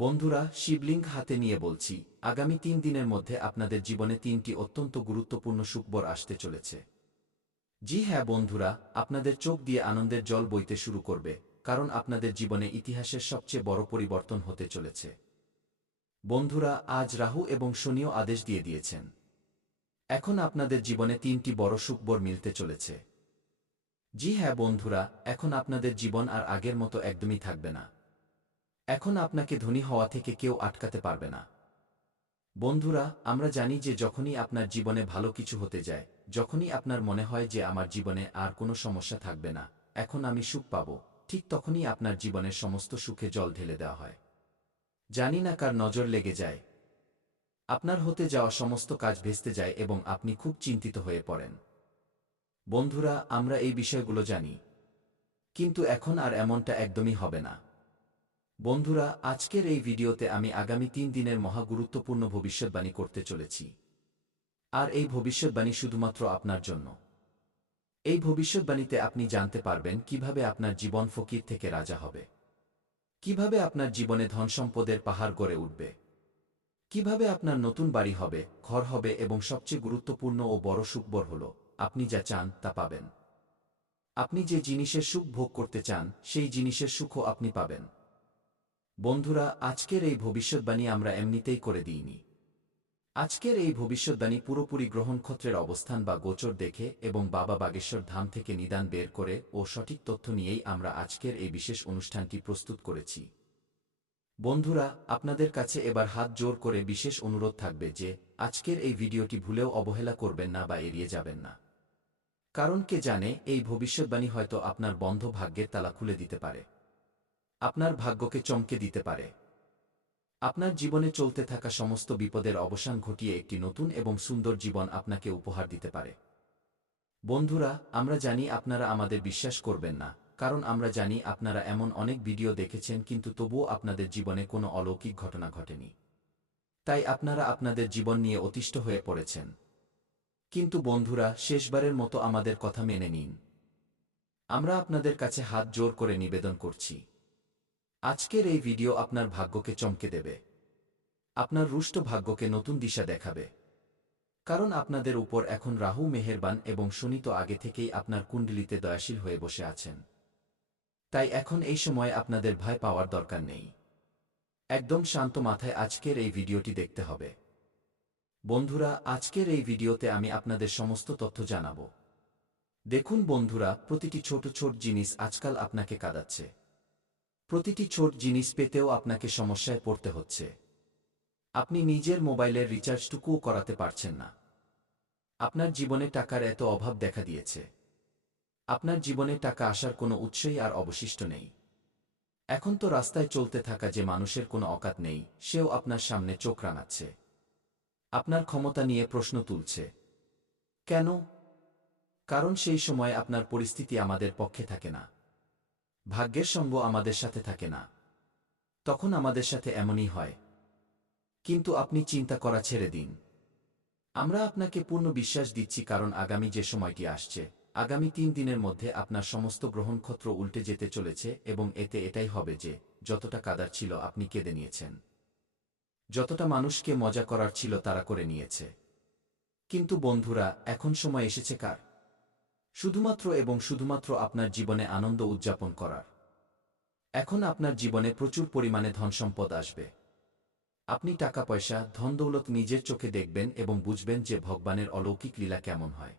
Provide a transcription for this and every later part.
বন্ধুরা, শিবলিঙ্গ হাতে নিয়ে বলছি, আগামী 3 দিনের মধ্যে আপনাদের জীবনে 3টি অত্যন্ত গুরুত্বপূর্ণ সুখবর আসতে চলেছে। জি হ্যাঁ বন্ধুরা, আপনাদের চোখ দিয়ে আনন্দের জল বইতে শুরু করবে, কারণ আপনাদের জীবনে ইতিহাসের সবচেয়ে বড় পরিবর্তন হতে চলেছে। বন্ধুরা, আজ রাহু এবং শনিও আদেশ দিয়ে দিয়েছেন। এখন আপনাদের জীবনে 3টি বড় সুখবর মিলতে চলেছে। জি হ্যাঁ বন্ধুরা, এখন আপনাদের জীবন আর আগের মতো একদমই থাকবে না। এখন আপনাকে ধনী হওয়া থেকে কেউ আটকাতে পারবে না। বন্ধুরা, আমরা জানি যে যখনই আপনার জীবনে ভালো কিছু হতে যায়, যখনই আপনার মনে হয় যে আমার জীবনে আর কোনো সমস্যা থাকবে না, এখন আমি সুখ পাব, ঠিক তখনই আপনার জীবনের সমস্ত সুখে জল ঢেলে দেওয়া হয়। জানি না কার নজর লেগে যায়। আপনার হতে যাওয়া সমস্ত কাজ ভেস্তে যায় এবং আপনি খুব চিন্তিত হয়ে পড়েন। বন্ধুরা, আমরা এই বিষয়গুলো জানি। কিন্তু এখন আর এমনটা একদমই হবে না। বন্ধুরা, আজকের এই ভিডিওতে আমি আগামী 3 দিনের মহা গুরুত্বপূর্ণ ভবিষ্যৎবাণী করতে চলেছি। আর এই ভবিষ্যৎবাণী শুধুমাত্র আপনার জন্য। এই ভবিষ্যৎবাণীতে আপনি জানতে পারবেন কিভাবে আপনার জীবন ফকির থেকে রাজা হবে, কিভাবে আপনার জীবনে ধনসম্পদের পাহাড় গড়ে উঠবে, কিভাবে আপনার নতুন বাড়ি হবে, ঘর হবে এবং সবচেয়ে গুরুত্বপূর্ণ ও বড় সুখবর হল, আপনি যা চান তা পাবেন। আপনি যে জিনিসের সুখ ভোগ করতে চান, সেই জিনিসের সুখও আপনি পাবেন। বন্ধুরা, আজকের এই ভবিষ্যৎবাণী আমরা এমনিতেই করে দিইনি। আজকের এই ভবিষ্যৎবাণী পুরোপুরি গ্রহনক্ষত্রের অবস্থান বা গোচর দেখে এবং বাবা বাগেশ্বর ধাম থেকে নিদান বের করে ও সঠিক তথ্য নিয়েই আমরা আজকের এই বিশেষ অনুষ্ঠানটি প্রস্তুত করেছি। বন্ধুরা, আপনাদের কাছে এবার হাত জোর করে বিশেষ অনুরোধ থাকবে যে আজকের এই ভিডিওটি ভুলেও অবহেলা করবেন না বা এড়িয়ে যাবেন না। কারণ কে জানে, এই ভবিষ্যৎবাণী হয়তো আপনার বন্ধ ভাগ্যের তালা খুলে দিতে পারে, আপনার ভাগ্যকে চমকে দিতে পারে, আপনার জীবনে চলতে থাকা সমস্ত বিপদের অবসান ঘটিয়ে একটি নতুন এবং সুন্দর জীবন আপনাকে উপহার দিতে পারে। বন্ধুরা, আমরা জানি আপনারা আমাদের বিশ্বাস করবেন না, কারণ আমরা জানি আপনারা এমন অনেক ভিডিও দেখেছেন কিন্তু তবুও আপনাদের জীবনে কোনো অলৌকিক ঘটনা ঘটেনি। তাই আপনারা আপনাদের জীবন নিয়ে অতিষ্ঠ হয়ে পড়েছেন। কিন্তু বন্ধুরা, শেষবারের মতো আমাদের কথা মেনে নিন। আমরা আপনাদের কাছে হাত জোর করে নিবেদন করছি। আজকের এই ভিডিও আপনার ভাগ্যকে চমকে দেবে, আপনার রুষ্ট ভাগ্যকে নতুন দিশা দেখাবে। কারণ আপনাদের উপর এখন রাহু মেহেরবান এবং শনি তো আগে থেকেই আপনার কুণ্ডলিতে দয়াশীল হয়ে বসে আছেন। তাই এখন এই সময় আপনাদের ভয় পাওয়ার দরকার নেই। একদম শান্ত মাথায় আজকের এই ভিডিওটি দেখতে হবে। বন্ধুরা, আজকের এই ভিডিওতে আমি আপনাদের সমস্ত তথ্য জানাবো। দেখুন বন্ধুরা, প্রতিটি ছোট ছোট জিনিস আজকাল আপনাকে কাঁদাচ্ছে। প্রতিটি ছোট জিনিস পেতেও আপনাকে সমস্যায় পড়তে হচ্ছে। আপনি নিজের মোবাইলের রিচার্জটুকুও করাতে পারছেন না। আপনার জীবনে টাকার এত অভাব দেখা দিয়েছে। আপনার জীবনে টাকা আসার কোনো উৎসই আর অবশিষ্ট নেই। এখন তো রাস্তায় চলতে থাকা যে মানুষের কোনো অকাত নেই, সেও আপনার সামনে চোখ রাঙাচ্ছে, আপনার ক্ষমতা নিয়ে প্রশ্ন তুলছে। কেন? কারণ সেই সময় আপনার পরিস্থিতি আমাদের পক্ষে থাকে না, ভাগ্যের সঙ্গ আমাদের সাথে থাকে না। তখন আমাদের সাথে এমনই হয়। কিন্তু আপনি চিন্তা করা ছেড়ে দিন। আমরা আপনাকে পূর্ণ বিশ্বাস দিচ্ছি, কারণ আগামী যে সময়টি আসছে, আগামী 3 দিনের মধ্যে আপনার সমস্ত গ্রহনক্ষত্র উল্টে যেতে চলেছে এবং এতে এটাই হবে যে যতটা কাদার ছিল আপনি কেঁদে নিয়েছেন, যতটা মানুষকে মজা করার ছিল তারা করে নিয়েছে। কিন্তু বন্ধুরা, এখন সময় এসেছে কার? শুধুমাত্র এবং শুধুমাত্র আপনার জীবনে আনন্দ উদযাপন করার। এখন আপনার জীবনে প্রচুর পরিমাণে ধনসম্পদ আসবে। আপনি টাকা পয়সা ধন দৌলত নিজের চোখে দেখবেন এবং বুঝবেন যে ভগবানের অলৌকিক লীলা কেমন হয়।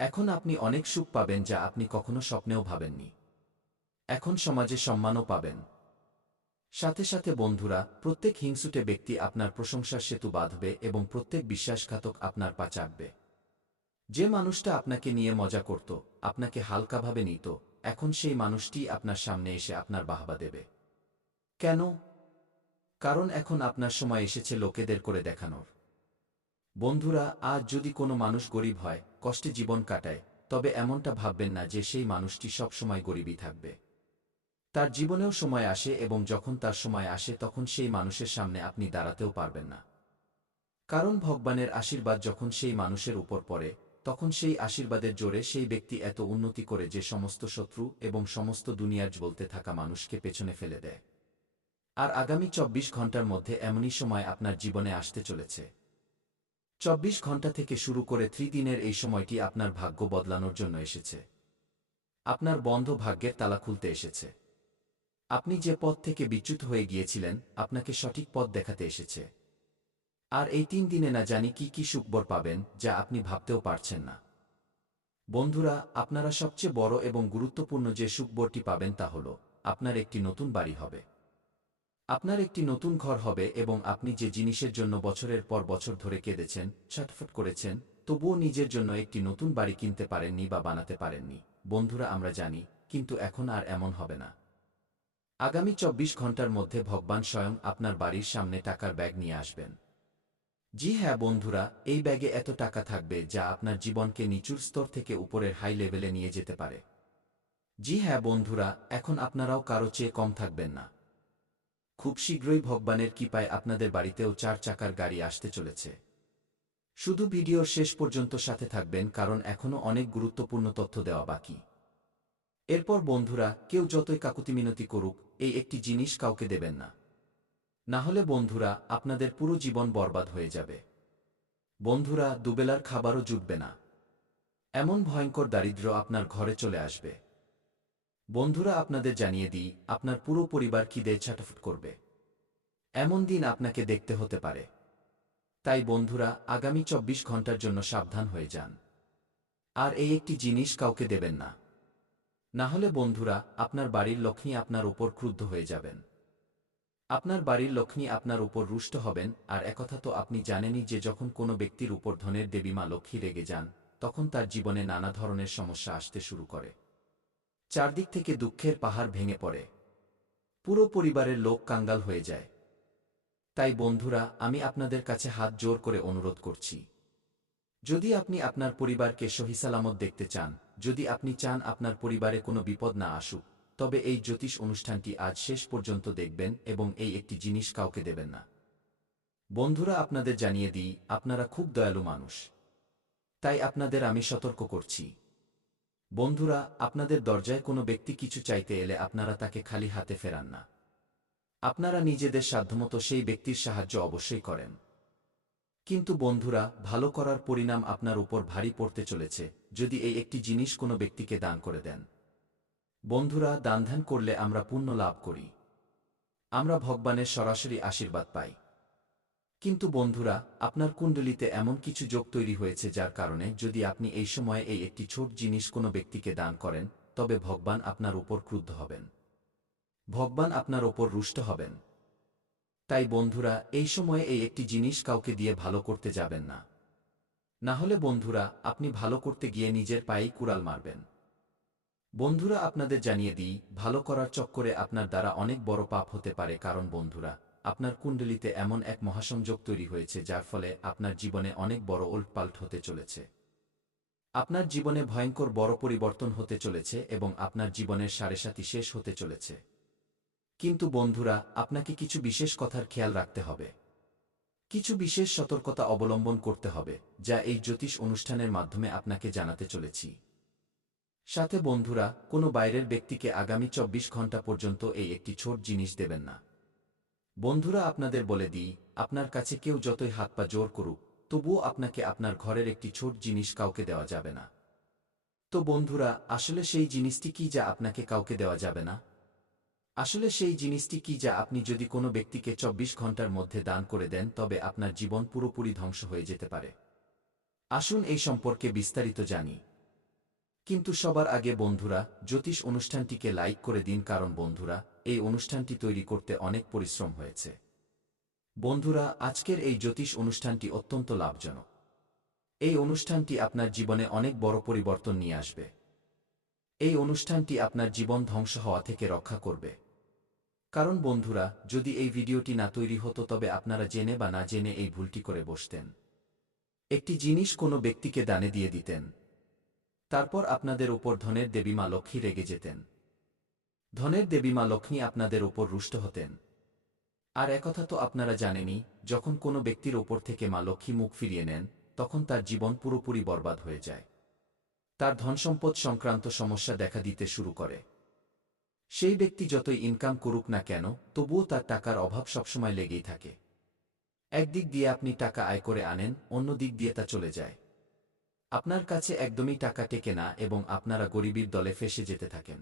এখন আপনি অনেক সুখ পাবেন যা আপনি কখনো স্বপ্নেও ভাবেননি। এখন সমাজে সম্মানও পাবেন। সাথে সাথে বন্ধুরা, প্রত্যেক হিংসুটে ব্যক্তি আপনার প্রশংসার সেতু বাঁধবে এবং প্রত্যেক বিশ্বাসঘাতক আপনার পা চাটবে। যে মানুষটা আপনাকে নিয়ে মজা করত, আপনাকে হালকাভাবে নিত, এখন সেই মানুষটি আপনার সামনে এসে আপনার বাহবা দেবে। কেন? কারণ এখন আপনার সময় এসেছে লোকেদের করে দেখানোর। বন্ধুরা, আজ যদি কোনো মানুষ গরিব হয়, কষ্টে জীবন কাটায়, তবে এমনটা ভাববেন না যে সেই মানুষটি সব সময় গরিবই থাকবে। তার জীবনেও সময় আসে এবং যখন তার সময় আসে তখন সেই মানুষের সামনে আপনি দাঁড়াতেও পারবেন না। কারণ ভগবানের আশীর্বাদ যখন সেই মানুষের উপর পড়ে, তখন সেই আশীর্বাদের জোরে সেই ব্যক্তি এত উন্নতি করে যে সমস্ত শত্রু এবং সমস্ত দুনিয়ার জ্বলতে থাকা মানুষকে পেছনে ফেলে দেয়। আর আগামী ২৪ ঘণ্টার মধ্যে এমনই সময় আপনার জীবনে আসতে চলেছে। ২৪ ঘণ্টা থেকে শুরু করে ৩ দিনের এই সময়টি আপনার ভাগ্য বদলানোর জন্য এসেছে। আপনার বন্ধ ভাগ্যের তালা খুলতে এসেছে। আপনি যে পথ থেকে বিচ্যুত হয়ে গিয়েছিলেন, আপনাকে সঠিক পথ দেখাতে এসেছে। আর এই ৩ দিনে না জানি কি কি সুখবর পাবেন, যা আপনি ভাবতেও পারছেন না। বন্ধুরা, আপনারা সবচেয়ে বড় এবং গুরুত্বপূর্ণ যে সুখবরটি পাবেন তা হল, আপনার একটি নতুন বাড়ি হবে। আপনার একটি নতুন ঘর হবে এবং আপনি যে জিনিসের জন্য বছরের পর বছর ধরে কেঁদেছেন, ছটফট করেছেন, তবুও নিজের জন্য একটি নতুন বাড়ি কিনতে পারেননি বা বানাতে পারেননি। বন্ধুরা, আমরা জানি, কিন্তু এখন আর এমন হবে না। আগামী ২৪ ঘণ্টার মধ্যে ভগবান স্বয়ং আপনার বাড়ির সামনে টাকার ব্যাগ নিয়ে আসবেন। জি হ্যাঁ বন্ধুরা, এই ব্যাগে এত টাকা থাকবে যা আপনার জীবনকে নিচুর স্তর থেকে উপরের হাই লেভেলে নিয়ে যেতে পারে। জি হ্যাঁ বন্ধুরা, এখন আপনারাও কারো চেয়ে কম থাকবেন না। খুব শীঘ্রই ভগবানের কৃপায় আপনাদের বাড়িতেও ৪ চাকার গাড়ি আসতে চলেছে। শুধু ভিডিওর শেষ পর্যন্ত সাথে থাকবেন, কারণ এখনও অনেক গুরুত্বপূর্ণ তথ্য দেওয়া বাকি। এরপর বন্ধুরা, কেউ যতই কাকুতিমিনতি করুক, এই একটি জিনিস কাউকে দেবেন না। না হলে বন্ধুরা, আপনাদের পুরো জীবন বরবাদ হয়ে যাবে। বন্ধুরা, দুবেলার খাবারও জুটবে না। এমন ভয়ঙ্কর দারিদ্র্য আপনার ঘরে চলে আসবে। বন্ধুরা, আপনাদের জানিয়ে দিই, আপনার পুরো পরিবার খিদে ছটফট করবে। এমন দিন আপনাকে দেখতে হতে পারে। তাই বন্ধুরা, আগামী ২৪ ঘণ্টার জন্য সাবধান হয়ে যান। আর এই একটি জিনিস কাউকে দেবেন না। না হলে বন্ধুরা, আপনার বাড়ির লক্ষ্মী আপনার উপর ক্রুদ্ধ হয়ে যাবেন। আপনার বাড়ির লক্ষ্মী আপনার উপর রুষ্ট হবেন। আর একথা তো আপনি জানেনই যে যখন কোনো ব্যক্তির উপর ধনের দেবী মা লক্ষ্মী রেগে যান, তখন তার জীবনে নানা ধরনের সমস্যা আসতে শুরু করে। চারদিক থেকে দুঃখের পাহাড় ভেঙে পড়ে। পুরো পরিবারের লোক কাঙ্গাল হয়ে যায়। তাই বন্ধুরা, আমি আপনাদের কাছে হাত জোর করে অনুরোধ করছি, যদি আপনি আপনার পরিবারকে সহিসালামত দেখতে চান, যদি আপনি চান আপনার পরিবারে কোনো বিপদ না আসুক, তবে এই জ্যোতিষ অনুষ্ঠানটি আজ শেষ পর্যন্ত দেখবেন এবং এই একটি জিনিস কাউকে দেবেন না। বন্ধুরা, আপনাদের জানিয়ে দিই, আপনারা খুব দয়ালু মানুষ। তাই আপনাদের আমি সতর্ক করছি। বন্ধুরা, আপনাদের দরজায় কোনো ব্যক্তি কিছু চাইতে এলে আপনারা তাকে খালি হাতে ফেরান না। আপনারা নিজেদের সাধ্যমতো সেই ব্যক্তির সাহায্য অবশ্যই করেন। কিন্তু বন্ধুরা, ভালো করার পরিণাম আপনার উপর ভারী পড়তে চলেছে যদি এই একটি জিনিস কোনো ব্যক্তিকে দান করে দেন। বন্ধুরা, দানধ্যান করলে আমরা পুণ্য লাভ করি। আমরা ভগবানের সরাসরি আশীর্বাদ পাই। কিন্তু বন্ধুরা, আপনার কুণ্ডলিতে এমন কিছু যোগ তৈরি হয়েছে যার কারণে যদি আপনি এই সময়ে এই একটি ছোট জিনিস কোনো ব্যক্তিকে দান করেন, তবে ভগবান আপনার উপর ক্রুদ্ধ হবেন। ভগবান আপনার ওপর রুষ্ট হবেন। তাই বন্ধুরা, এই সময়ে এই একটি জিনিস কাউকে দিয়ে ভালো করতে যাবেন না। না হলে বন্ধুরা, আপনি ভালো করতে গিয়ে নিজের পায়েই কুড়াল মারবেন। বন্ধুরা, আপনাদের জানিয়ে দিই, ভালো করার চক্করে আপনার দ্বারা অনেক বড় পাপ হতে পারে, কারণ বন্ধুরা, আপনার কুণ্ডলিতে এমন এক মহাসংযোগ তৈরি হয়েছে যার ফলে আপনার জীবনে অনেক বড় ওলটপালট হতে চলেছে। আপনার জীবনে ভয়ঙ্কর বড় পরিবর্তন হতে চলেছে এবং আপনার জীবনের সাড়েসাতি শেষ হতে চলেছে। কিন্তু বন্ধুরা, আপনাকে কিছু বিশেষ কথার খেয়াল রাখতে হবে। কিছু বিশেষ সতর্কতা অবলম্বন করতে হবে, যা এই জ্যোতিষ অনুষ্ঠানের মাধ্যমে আপনাকে জানাতে চলেছি। সাথে বন্ধুরা, কোনো বাইরের ব্যক্তিকে আগামী ২৪ ঘণ্টা পর্যন্ত এই একটি ছোট জিনিস দেবেন না। বন্ধুরা, আপনাদের বলে দিই, আপনার কাছে কেউ যতই হাত পা জোর করুক, তবুও আপনাকে আপনার ঘরের একটি ছোট জিনিস কাউকে দেওয়া যাবে না। তো বন্ধুরা, আসলে সেই জিনিসটি কি যা আপনাকে কাউকে দেওয়া যাবে না? আসলে সেই জিনিসটি কি যা আপনি যদি কোনো ব্যক্তিকে ২৪ ঘণ্টার মধ্যে দান করে দেন তবে আপনার জীবন পুরোপুরি ধ্বংস হয়ে যেতে পারে? আসুন এই সম্পর্কে বিস্তারিত জানি। কিন্তু সবার আগে বন্ধুরা, জ্যোতিষ অনুষ্ঠানটিকে লাইক করে দিন, কারণ বন্ধুরা, এই অনুষ্ঠানটি তৈরি করতে অনেক পরিশ্রম হয়েছে। বন্ধুরা, আজকের এই জ্যোতিষ অনুষ্ঠানটি অত্যন্ত লাভজনক। এই অনুষ্ঠানটি আপনার জীবনে অনেক বড় পরিবর্তন নিয়ে আসবে। এই অনুষ্ঠানটি আপনার জীবন ধ্বংস হওয়া থেকে রক্ষা করবে। কারণ বন্ধুরা, যদি এই ভিডিওটি না তৈরি হতো তবে আপনারা জেনে বা না জেনে এই ভুলটি করে বসতেন। একটি জিনিস কোনো ব্যক্তিকে দানে দিয়ে দিতেন। তারপর আপনাদের উপর ধনের দেবী মা লক্ষ্মী রেগে যেতেন। ধনের দেবী মা লক্ষ্মী আপনাদের উপর রুষ্ট হতেন। আর একথা তো আপনারা জানেনই, যখন কোনো ব্যক্তির ওপর থেকে মা লক্ষ্মী মুখ ফিরিয়ে নেন, তখন তার জীবন পুরোপুরি বরবাদ হয়ে যায়। তার ধনসম্পদ সংক্রান্ত সমস্যা দেখা দিতে শুরু করে। সেই ব্যক্তি যতই ইনকাম করুক না কেন, তবুও তার টাকার অভাব সবসময় লেগেই থাকে। একদিক দিয়ে আপনি টাকা আয় করে আনেন, অন্য দিক দিয়ে তা চলে যায়। আপনার কাছে একদমই টাকা টেকে না এবং আপনারা গরিবের দলে ফেঁসে যেতে থাকেন।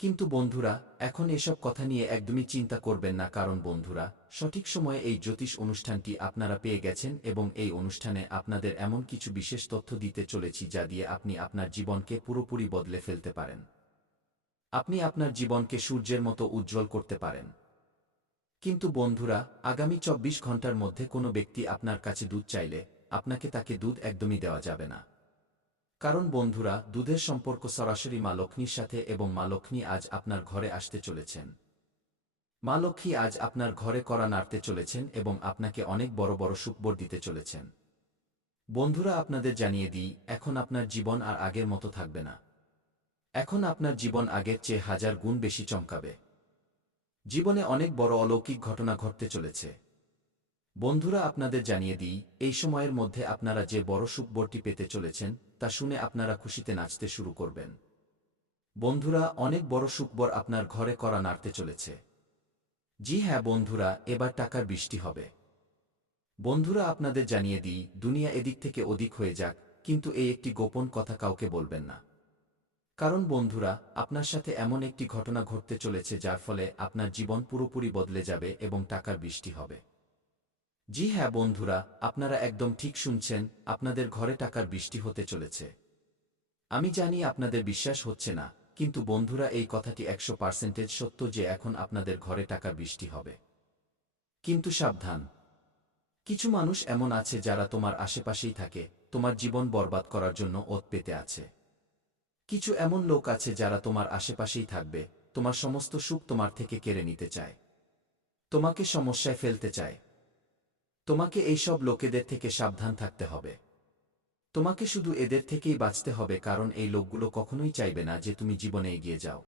কিন্তু বন্ধুরা, এখন এসব কথা নিয়ে একদমই চিন্তা করবেন না, কারণ বন্ধুরা, সঠিক সময়ে এই জ্যোতিষ অনুষ্ঠানটি আপনারা পেয়ে গেছেন এবং এই অনুষ্ঠানে আপনাদের এমন কিছু বিশেষ তথ্য দিতে চলেছি যা দিয়ে আপনি আপনার জীবনকে পুরোপুরি বদলে ফেলতে পারেন। আপনি আপনার জীবনকে সূর্যের মতো উজ্জ্বল করতে পারেন। কিন্তু বন্ধুরা, আগামী ২৪ ঘন্টার মধ্যে কোনো ব্যক্তি আপনার কাছে দুধ চাইলে আপনাকে তাকে দুধ একদমই দেওয়া যাবে না। কারণ বন্ধুরা, দুধের সম্পর্ক সরাসরি মা লক্ষ্মীর সাথে এবং মা লক্ষ্মী আজ আপনার ঘরে আসতে চলেছেন। মা লক্ষ্মী আজ আপনার ঘরে কড়া নাড়তে চলেছেন এবং আপনাকে অনেক বড় বড় সুখবর দিতে চলেছেন। বন্ধুরা, আপনাদের জানিয়ে দিই, এখন আপনার জীবন আর আগের মতো থাকবে না। এখন আপনার জীবন আগের চেয়ে ১০০০ গুণ বেশি চমকাবে। জীবনে অনেক বড় অলৌকিক ঘটনা ঘটতে চলেছে। বন্ধুরা, আপনাদের জানিয়ে দিই, এই সময়ের মধ্যে আপনারা যে বড় সুখবরটি পেতে চলেছেন তা শুনে আপনারা খুশিতে নাচতে শুরু করবেন। বন্ধুরা, অনেক বড় সুখবর আপনার ঘরে কড়া নাড়তে চলেছে। জি হ্যাঁ বন্ধুরা, এবার টাকার বৃষ্টি হবে। বন্ধুরা, আপনাদের জানিয়ে দিই, দুনিয়া এদিক থেকে ওদিক হয়ে যাক, কিন্তু এই একটি গোপন কথা কাউকে বলবেন না। কারণ বন্ধুরা, আপনার সাথে এমন একটি ঘটনা ঘটতে চলেছে যার ফলে আপনার জীবন পুরোপুরি বদলে যাবে এবং টাকার বৃষ্টি হবে। জি হ্যাঁ বন্ধুরা, আপনারা একদম ঠিক শুনছেন, আপনাদের ঘরে টাকার বৃষ্টি হতে চলেছে। আমি জানি আপনাদের বিশ্বাস হচ্ছে না, কিন্তু বন্ধুরা, এই কথাটি ১০০% সত্য যে এখন আপনাদের ঘরে টাকার বৃষ্টি হবে। কিন্তু সাবধান, কিছু মানুষ এমন আছে যারা তোমার আশেপাশেই থাকে, তোমার জীবন বরবাদ করার জন্য ওত পেতে আছে। কিছু এমন লোক আছে যারা তোমার আশেপাশেই থাকবে, তোমার সমস্ত সুখ তোমার থেকে কেড়ে নিতে চায়, তোমাকে সমস্যায় ফেলতে চায়। তোমাকে এইসব লোকেদের থেকে সাবধান থাকতে হবে। তোমাকে শুধু এদের থেকেই বাঁচতে হবে, কারণ এই লোকগুলো কখনোই চাইবে না যে তুমি জীবনে এগিয়ে যাও।